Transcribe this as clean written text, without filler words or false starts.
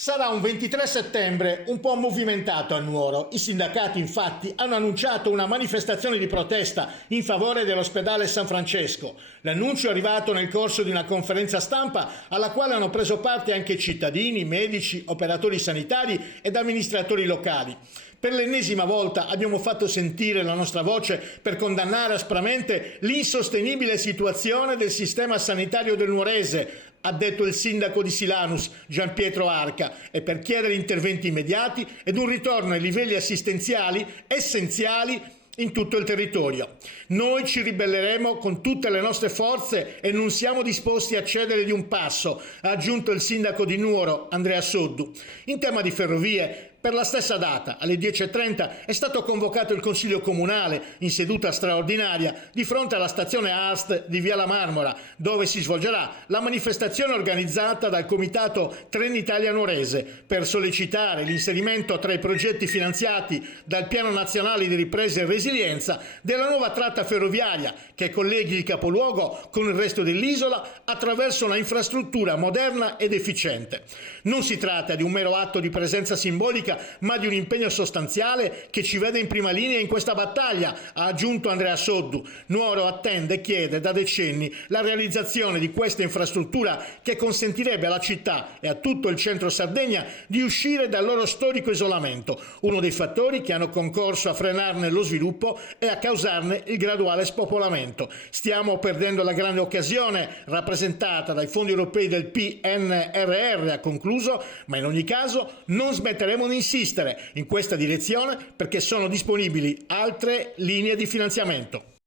Sarà un 23 settembre un po' movimentato a Nuoro. I sindacati infatti hanno annunciato una manifestazione di protesta in favore dell'ospedale San Francesco. L'annuncio è arrivato nel corso di una conferenza stampa alla quale hanno preso parte anche cittadini, medici, operatori sanitari ed amministratori locali. Per l'ennesima volta abbiamo fatto sentire la nostra voce per condannare aspramente l'insostenibile situazione del sistema sanitario del Nuorese, ha detto il sindaco di Silanus, Gianpietro Arca, e per chiedere interventi immediati ed un ritorno ai livelli assistenziali essenziali in tutto il territorio. Noi ci ribelleremo con tutte le nostre forze e non siamo disposti a cedere di un passo, ha aggiunto il sindaco di Nuoro, Andrea Soddu. In tema di ferrovie, per la stessa data, alle 10:30, è stato convocato il Consiglio Comunale in seduta straordinaria di fronte alla stazione AST di Via La Marmora, dove si svolgerà la manifestazione organizzata dal Comitato Trenitalia Nuorese per sollecitare l'inserimento tra i progetti finanziati dal Piano Nazionale di Ripresa e Resilienza della nuova tratta ferroviaria che colleghi il capoluogo con il resto dell'isola attraverso una infrastruttura moderna ed efficiente. Non si tratta di un mero atto di presenza simbolica, ma di un impegno sostanziale che ci vede in prima linea in questa battaglia, ha aggiunto Andrea Soddu. Nuoro attende e chiede da decenni la realizzazione di questa infrastruttura che consentirebbe alla città e a tutto il centro Sardegna di uscire dal loro storico isolamento, uno dei fattori che hanno concorso a frenarne lo sviluppo e a causarne il graduale spopolamento. Stiamo perdendo la grande occasione rappresentata dai fondi europei del PNRR, ha concluso, ma in ogni caso non smetteremo di insistere in questa direzione perché sono disponibili altre linee di finanziamento.